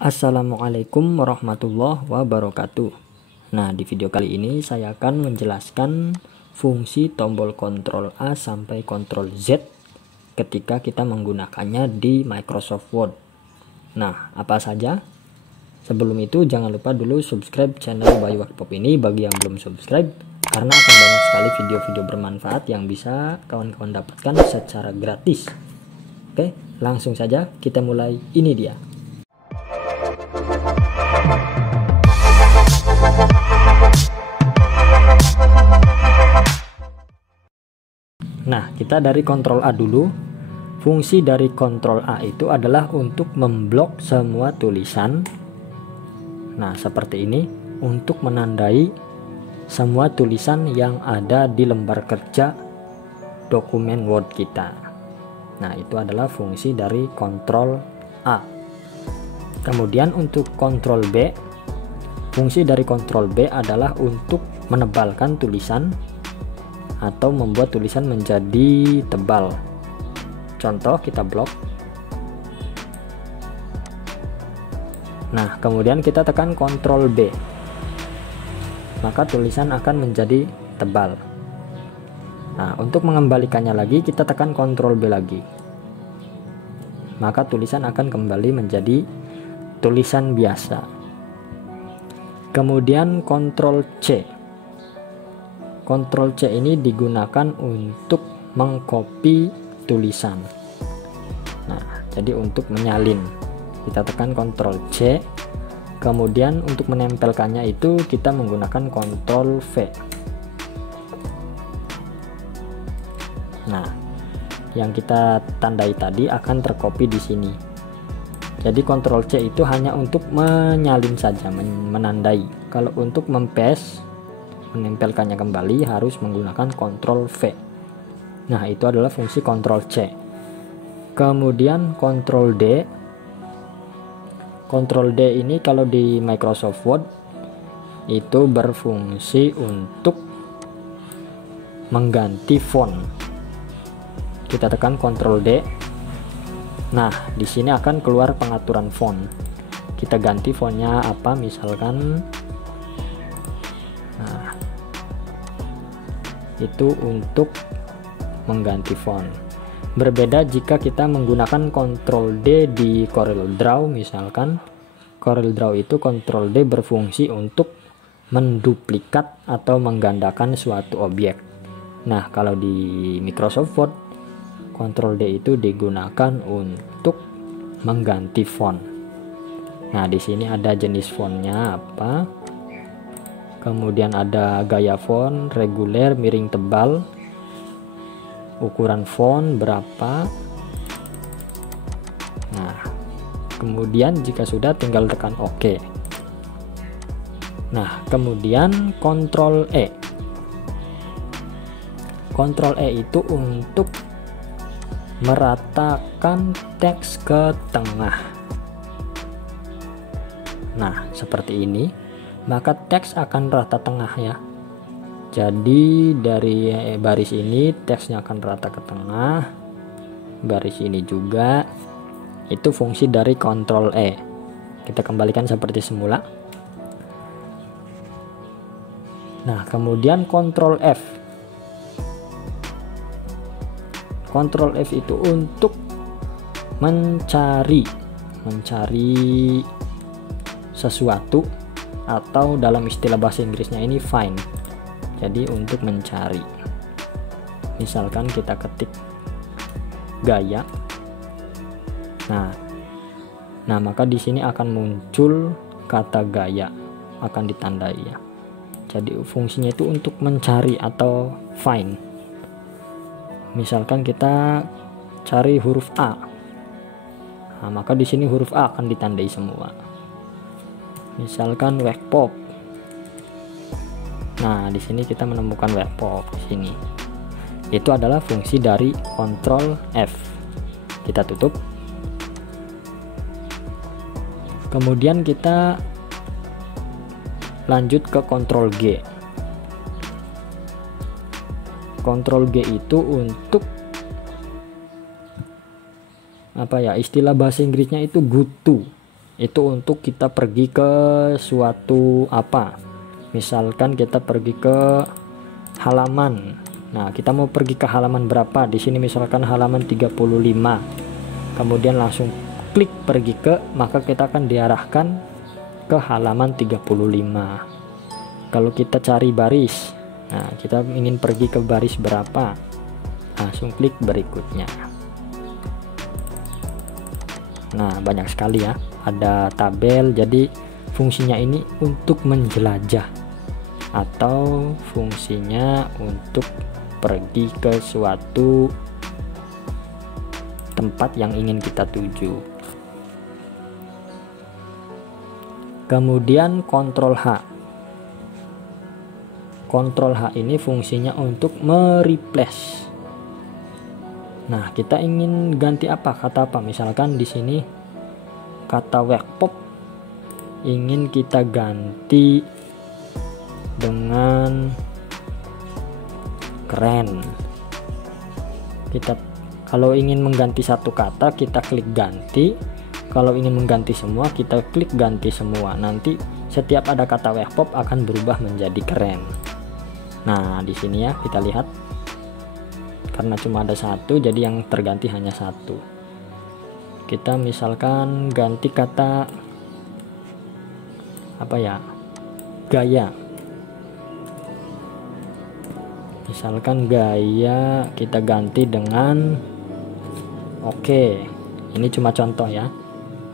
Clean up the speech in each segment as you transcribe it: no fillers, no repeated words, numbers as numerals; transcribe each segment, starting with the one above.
Assalamualaikum warahmatullahi wabarakatuh. Nah, di video kali ini saya akan menjelaskan fungsi tombol kontrol A sampai kontrol Z ketika kita menggunakannya di Microsoft Word. Nah, apa saja? Sebelum itu jangan lupa dulu subscribe channel Bayu Workpop ini bagi yang belum subscribe, karena akan banyak sekali video-video bermanfaat yang bisa kawan-kawan dapatkan secara gratis. Oke, langsung saja kita mulai. Ini dia. Nah, kita dari kontrol A dulu. Fungsi dari kontrol A itu adalah untuk memblok semua tulisan. Nah, seperti ini, untuk menandai semua tulisan yang ada di lembar kerja dokumen Word kita. Nah, itu adalah fungsi dari kontrol A. Kemudian untuk kontrol B, fungsi dari kontrol B adalah untuk menebalkan tulisan atau membuat tulisan menjadi tebal. Contoh, kita blok. Nah, kemudian kita tekan kontrol B, maka tulisan akan menjadi tebal. Nah, untuk mengembalikannya lagi kita tekan kontrol B lagi, maka tulisan akan kembali menjadi tulisan biasa. Kemudian kontrol C. Kontrol C ini digunakan untuk mengcopy tulisan. Nah, jadi untuk menyalin kita tekan kontrol C. Kemudian untuk menempelkannya itu kita menggunakan kontrol V. Nah, yang kita tandai tadi akan tercopy di sini. Jadi kontrol C itu hanya untuk menyalin saja, menandai. Kalau untuk mempaste, menempelkannya kembali, harus menggunakan kontrol V. Nah, itu adalah fungsi kontrol C. Kemudian kontrol D. Kontrol D ini kalau di Microsoft Word itu berfungsi untuk mengganti font. Kita tekan kontrol D. Nah, di sini akan keluar pengaturan font. Kita ganti fontnya apa, misalkan itu untuk mengganti font. Berbeda jika kita menggunakan kontrol D di Corel Draw, misalkan Corel Draw itu kontrol D berfungsi untuk menduplikat atau menggandakan suatu objek. Nah, kalau di Microsoft Word kontrol D itu digunakan untuk mengganti font. Nah, di sini ada jenis fontnya apa, kemudian ada gaya font, reguler, miring, tebal, ukuran font berapa. Nah, kemudian jika sudah tinggal tekan OK. Nah, kemudian kontrol E. Kontrol E itu untuk meratakan teks ke tengah. Nah, seperti ini. Maka teks akan rata tengah ya. Jadi dari baris ini teksnya akan rata ke tengah, baris ini juga. Itu fungsi dari kontrol E. Kita kembalikan seperti semula. Nah, kemudian kontrol F. Kontrol F itu untuk mencari sesuatu, atau dalam istilah bahasa Inggrisnya ini find. Jadi untuk mencari, misalkan kita ketik gaya. Nah, maka di sini akan muncul kata gaya, akan ditandai ya. Jadi fungsinya itu untuk mencari atau find. Misalkan kita cari huruf A. Nah, maka di sini huruf A akan ditandai semua. Misalkan Workpop. Nah, di sini kita menemukan Workpop di sini. Itu adalah fungsi dari kontrol F. Kita tutup. Kemudian kita lanjut ke kontrol G. Kontrol G itu untuk apa ya, istilah bahasa Inggrisnya itu go to. itu untuk kita pergi ke suatu apa, misalkan kita pergi ke halaman. Nah, kita mau pergi ke halaman berapa? Di sini misalkan halaman 35. Kemudian langsung klik pergi ke, maka kita akan diarahkan ke halaman 35. Kalau kita cari baris, nah kita ingin pergi ke baris berapa? Langsung klik berikutnya. Nah, banyak sekali ya, ada tabel. Jadi fungsinya ini untuk menjelajah atau fungsinya untuk pergi ke suatu tempat yang ingin kita tuju. Kemudian kontrol H. Kontrol H ini fungsinya untuk mereplace. Nah, kita ingin ganti apa? Kata apa? Misalkan di sini kata workpop ingin kita ganti dengan keren. Kita kalau ingin mengganti satu kata, kita klik ganti. Kalau ingin mengganti semua, kita klik ganti semua. Nanti setiap ada kata workpop akan berubah menjadi keren. Nah, di sini ya kita lihat. Karena cuma ada satu, jadi yang terganti hanya satu. Kita misalkan ganti kata apa ya, gaya. Misalkan gaya kita ganti dengan oke. Ini cuma contoh ya.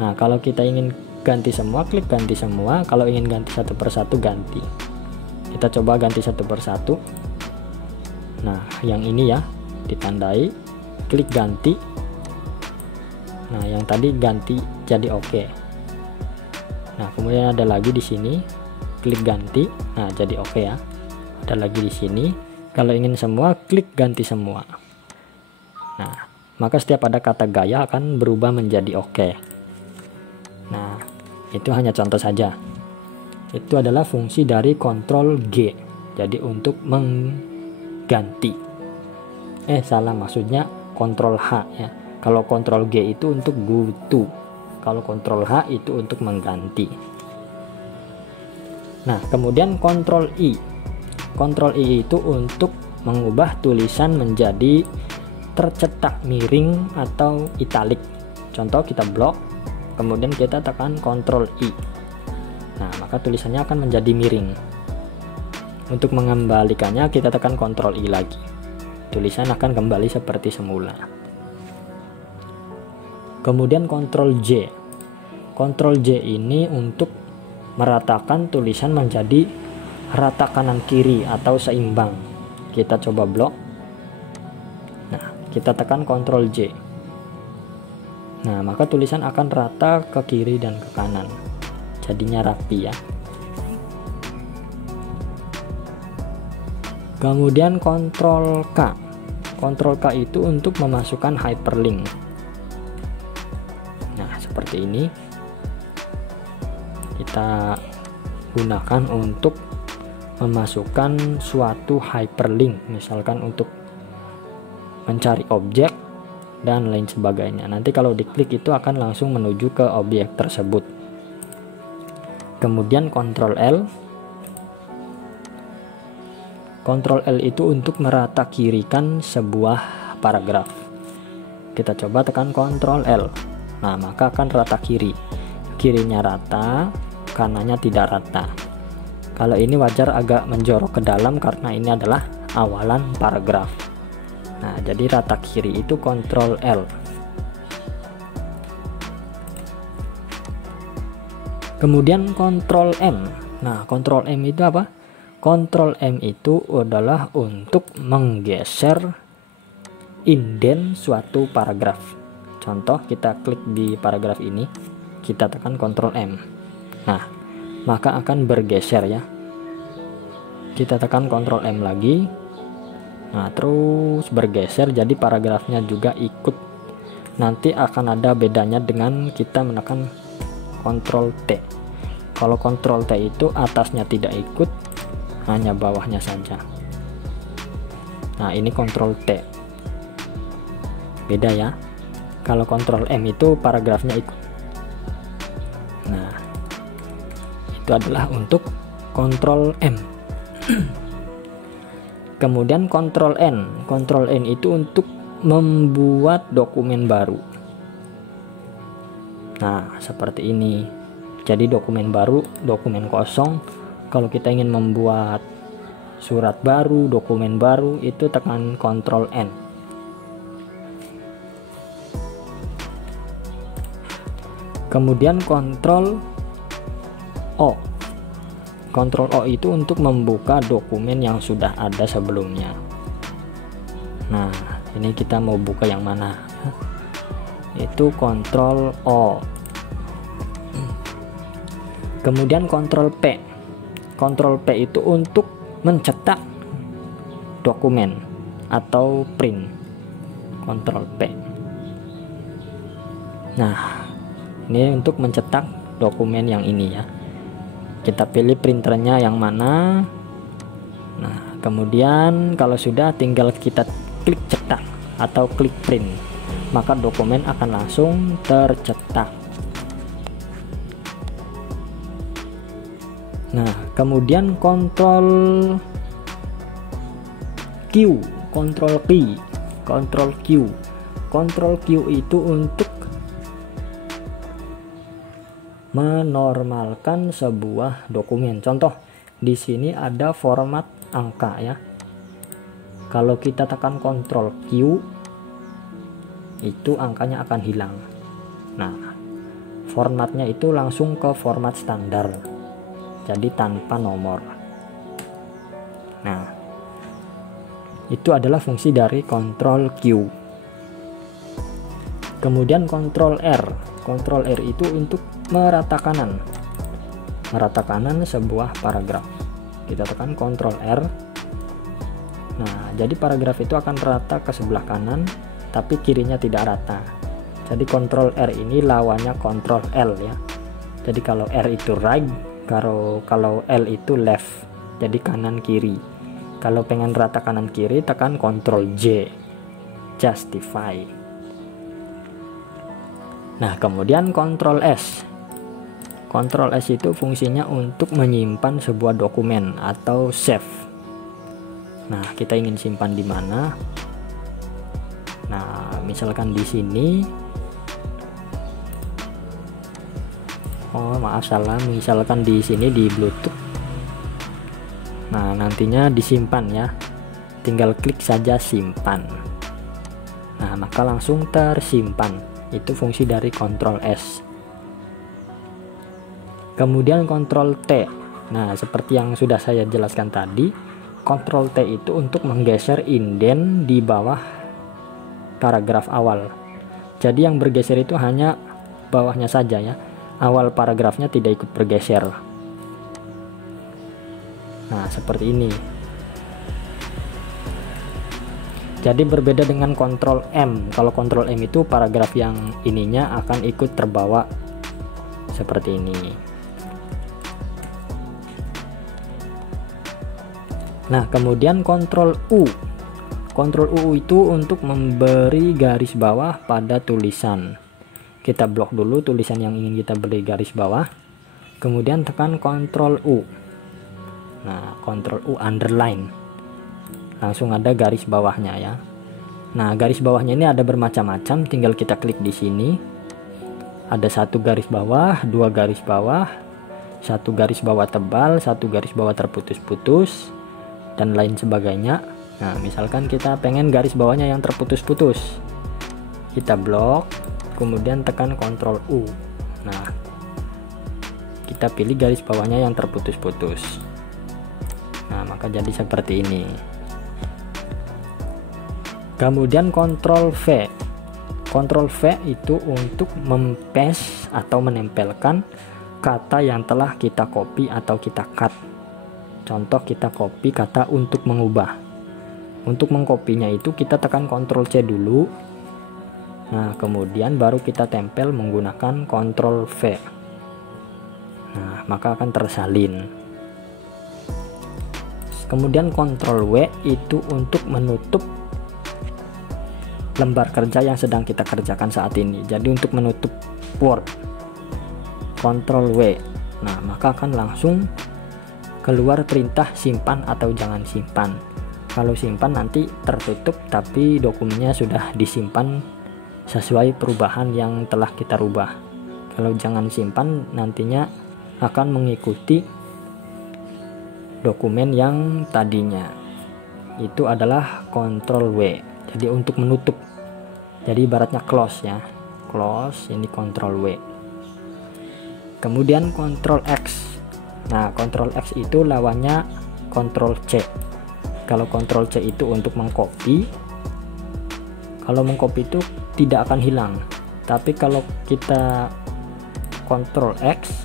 Nah, kalau kita ingin ganti semua, klik ganti semua. Kalau ingin ganti satu persatu, ganti. Kita coba ganti satu persatu. Nah, yang ini ya ditandai, klik ganti. Nah, yang tadi ganti jadi oke. Nah, kemudian ada lagi di sini, klik ganti. Nah, jadi oke ya. Ada lagi di sini, kalau ingin semua, klik ganti semua. Nah, maka setiap ada kata gaya akan berubah menjadi oke. Nah, itu hanya contoh saja. Itu adalah fungsi dari kontrol G. Jadi untuk mengganti. Salah, maksudnya kontrol H ya. Kalau kontrol G itu untuk go to. Kalau kontrol H itu untuk mengganti. Nah, kemudian kontrol I. Kontrol I itu untuk mengubah tulisan menjadi tercetak miring atau italik. Contoh kita blok, kemudian kita tekan kontrol I. Nah, maka tulisannya akan menjadi miring. Untuk mengembalikannya kita tekan kontrol I lagi. Tulisan akan kembali seperti semula. Kemudian kontrol J. Kontrol J ini untuk meratakan tulisan menjadi rata kanan kiri atau seimbang. Kita coba blok. Nah, kita tekan kontrol J. Nah, maka tulisan akan rata ke kiri dan ke kanan. Jadinya rapi ya. Kemudian kontrol K. Kontrol K itu untuk memasukkan hyperlink. Nah, seperti ini. Kita gunakan untuk memasukkan suatu hyperlink, misalkan untuk mencari objek dan lain sebagainya. Nanti kalau diklik itu akan langsung menuju ke objek tersebut. Kemudian kontrol L. Kontrol L itu untuk merata kirikan sebuah paragraf. Kita coba tekan kontrol L. Nah, maka akan rata kiri. Kirinya rata, kanannya tidak rata. Kalau ini wajar agak menjorok ke dalam karena ini adalah awalan paragraf. Nah, jadi rata kiri itu kontrol L. Kemudian kontrol M. Nah, kontrol M itu apa? Kontrol M itu adalah untuk menggeser indent suatu paragraf. Contoh, kita klik di paragraf ini, kita tekan kontrol M. Nah, maka akan bergeser ya. Kita tekan kontrol M lagi. Nah, terus bergeser, jadi paragrafnya juga ikut. Nanti akan ada bedanya dengan kita menekan kontrol T. Kalau kontrol T itu atasnya tidak ikut, hanya bawahnya saja. Nah, ini kontrol T. Beda ya. Kalau kontrol M itu paragrafnya ikut. Nah, itu adalah untuk Ctrl M. Kemudian Ctrl N. Ctrl N itu untuk membuat dokumen baru. Nah, seperti ini. Jadi dokumen baru, dokumen kosong. Kalau kita ingin membuat surat baru, dokumen baru, itu tekan Ctrl N. Kemudian Ctrl O. Ctrl O itu untuk membuka dokumen yang sudah ada sebelumnya. Nah, ini kita mau buka yang mana? Itu Ctrl O. Kemudian Ctrl P. Ctrl P itu untuk mencetak dokumen atau print. Ctrl P. Nah, ini untuk mencetak dokumen yang ini ya. Kita pilih printernya yang mana. Nah, kemudian kalau sudah tinggal kita klik cetak atau klik print, maka dokumen akan langsung tercetak. Nah, kemudian Ctrl Q, Ctrl Q, Ctrl Q. Ctrl Q itu untuk menormalkan sebuah dokumen. Contoh, di sini ada format angka ya. Kalau kita tekan Ctrl Q, itu angkanya akan hilang. Nah, formatnya itu langsung ke format standar. Jadi tanpa nomor. Nah, itu adalah fungsi dari Ctrl Q. Kemudian Ctrl R. Ctrl R itu untuk merata kanan sebuah paragraf. Kita tekan Ctrl R. Nah, jadi paragraf itu akan rata ke sebelah kanan, tapi kirinya tidak rata. Jadi Ctrl R ini lawannya Ctrl L ya. Jadi kalau R itu right, kalau L itu left, jadi kanan kiri. Kalau pengen rata kanan kiri, tekan Ctrl J, justify. Nah, kemudian Ctrl S. Ctrl S itu fungsinya untuk menyimpan sebuah dokumen atau save. Nah, kita ingin simpan di mana? Nah, misalkan di sini. Oh, maaf salah. Misalkan di sini di Bluetooth. Nah, nantinya disimpan ya. Tinggal klik saja simpan. Nah, maka langsung tersimpan. Itu fungsi dari Ctrl S. Kemudian Ctrl T. Nah, seperti yang sudah saya jelaskan tadi, Ctrl T itu untuk menggeser indent di bawah paragraf awal. Jadi yang bergeser itu hanya bawahnya saja ya. Awal paragrafnya tidak ikut bergeser. Nah, seperti ini. Jadi berbeda dengan Ctrl M. Kalau Ctrl M itu paragraf yang ininya akan ikut terbawa seperti ini. Nah, kemudian Ctrl U. Ctrl U itu untuk memberi garis bawah pada tulisan. Kita blok dulu tulisan yang ingin kita beri garis bawah. Kemudian tekan Ctrl U. Nah, Ctrl U underline. Langsung ada garis bawahnya ya. Nah, garis bawahnya ini ada bermacam-macam, tinggal kita klik di sini. Ada satu garis bawah, dua garis bawah, satu garis bawah tebal, satu garis bawah terputus-putus, dan lain sebagainya. Nah, misalkan kita pengen garis bawahnya yang terputus-putus, kita blok, kemudian tekan Ctrl U. Nah, kita pilih garis bawahnya yang terputus-putus. Nah, maka jadi seperti ini. Kemudian Ctrl V. Ctrl V itu untuk mempaste atau menempelkan kata yang telah kita copy atau kita cut. Contoh, kita copy kata untuk mengubah. Untuk mengkopinya itu kita tekan Ctrl C dulu. Nah, kemudian baru kita tempel menggunakan Ctrl V. Nah, maka akan tersalin. Kemudian Ctrl W itu untuk menutup lembar kerja yang sedang kita kerjakan saat ini. Jadi untuk menutup Word. Ctrl W. Nah, maka akan langsung keluar perintah simpan atau jangan simpan. Kalau simpan nanti tertutup, tapi dokumennya sudah disimpan sesuai perubahan yang telah kita rubah. Kalau jangan simpan, nantinya akan mengikuti dokumen yang tadinya. Itu adalah Ctrl W. Jadi untuk menutup. Jadi ibaratnya close ya. Close, ini Ctrl W. Kemudian Ctrl X. Nah, Ctrl X itu lawannya Ctrl C. Kalau Ctrl C itu untuk mengcopy. Kalau mengcopy itu tidak akan hilang. Tapi kalau kita Ctrl X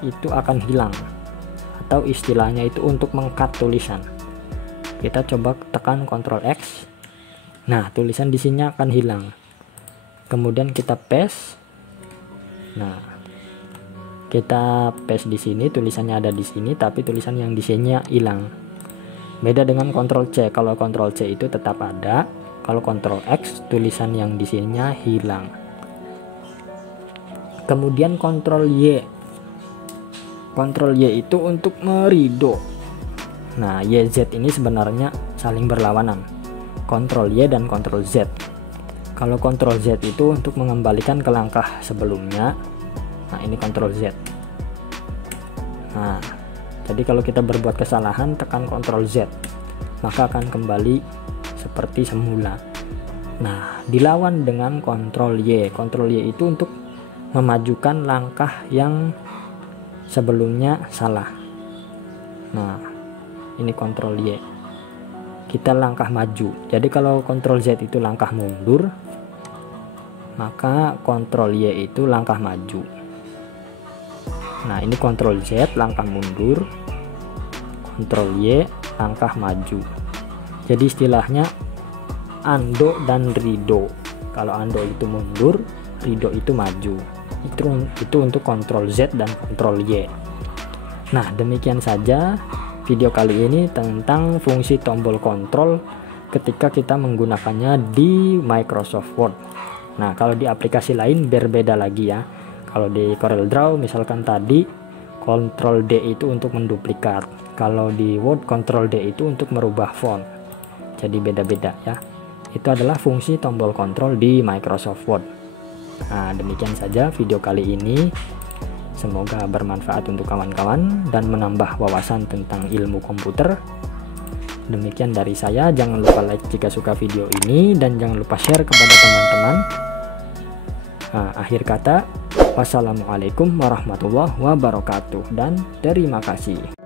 itu akan hilang. Atau istilahnya itu untuk meng-cut tulisan. Kita coba tekan Ctrl X. Nah, tulisan di sini akan hilang. Kemudian kita paste. Nah, kita paste di sini, tulisannya ada di sini, tapi tulisan yang di sini hilang. Beda dengan Ctrl C. Kalau Ctrl C itu tetap ada, kalau Ctrl X tulisan yang di sininya hilang. Kemudian Ctrl Y. Ctrl Y itu untuk merido. Nah, YZ ini sebenarnya saling berlawanan. Ctrl Y dan Ctrl Z. Kalau Ctrl Z itu untuk mengembalikan ke langkah sebelumnya. Nah, ini Ctrl Z. Nah, jadi kalau kita berbuat kesalahan, tekan Ctrl Z, maka akan kembali seperti semula. Nah, dilawan dengan Ctrl Y. Ctrl Y itu untuk memajukan langkah yang sebelumnya salah. Nah, ini Ctrl Y. Kita langkah maju. Jadi kalau Ctrl Z itu langkah mundur, maka Ctrl Y itu langkah maju. Nah, ini Ctrl Z langkah mundur, Ctrl Y langkah maju. Jadi istilahnya undo dan redo. Kalau undo itu mundur, redo itu maju. Itu untuk Ctrl Z dan Ctrl Y. Nah, demikian saja video kali ini tentang fungsi tombol kontrol ketika kita menggunakannya di Microsoft Word. Nah, kalau di aplikasi lain berbeda lagi ya. Kalau di CorelDRAW misalkan tadi Ctrl D itu untuk menduplikat. Kalau di Word Ctrl D itu untuk merubah font. Jadi beda-beda ya. Itu adalah fungsi tombol kontrol di Microsoft Word. Nah, demikian saja video kali ini. Semoga bermanfaat untuk kawan-kawan dan menambah wawasan tentang ilmu komputer. Demikian dari saya. Jangan lupa like jika suka video ini dan jangan lupa share kepada teman-teman. Nah, akhir kata, wassalamualaikum warahmatullahi wabarakatuh dan terima kasih.